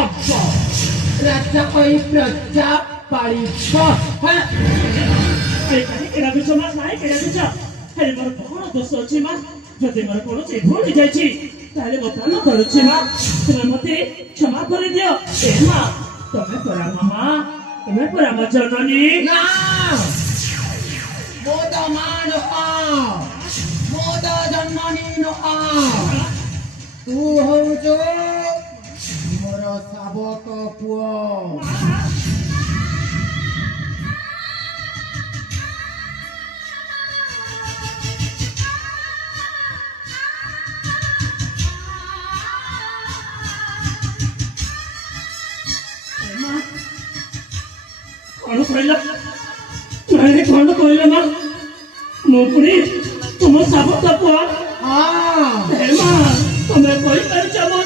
ଅବ ରାଜା କହି ପ୍ରଜା ପାଳିବ। ଏଇଟା ବିଷ ମା ନାଇଁ ଏଇଟା ବିଷ। ହେଲେ ମୋର କଣ ଦୋଷ ଅଛି ମା? ଯଦି ମୋର କୌଣସି ଭୁଲ ହେଇଯାଇଛି ତାହେଲେ ମୋ ପ୍ରାଣ କରୁଛି ମା, ତୁମେ ମତେ କ୍ଷମା କରିଦିଅ। ଏ ମା ତମେ ପରା ମାମା, ତମେ ପରା ମୋ ଜନନୀ। ନା ମୋ ତ ମା ନୁହଁ, ମୋ ତ ଜନନୀ ନୁହଁ, ତୁ ହଉଛୁ ମୋର ଶାବକ ପୁଅ। କଣ କହିଲ? ନାଇଁ କଣ କହିଲ ମା? ମୁଁ ପୁଣି ତୁମ ଶାବକ ପୁଅ? ହଁ ହେ ମା ତମେ କହିପାରିଛ ମୋ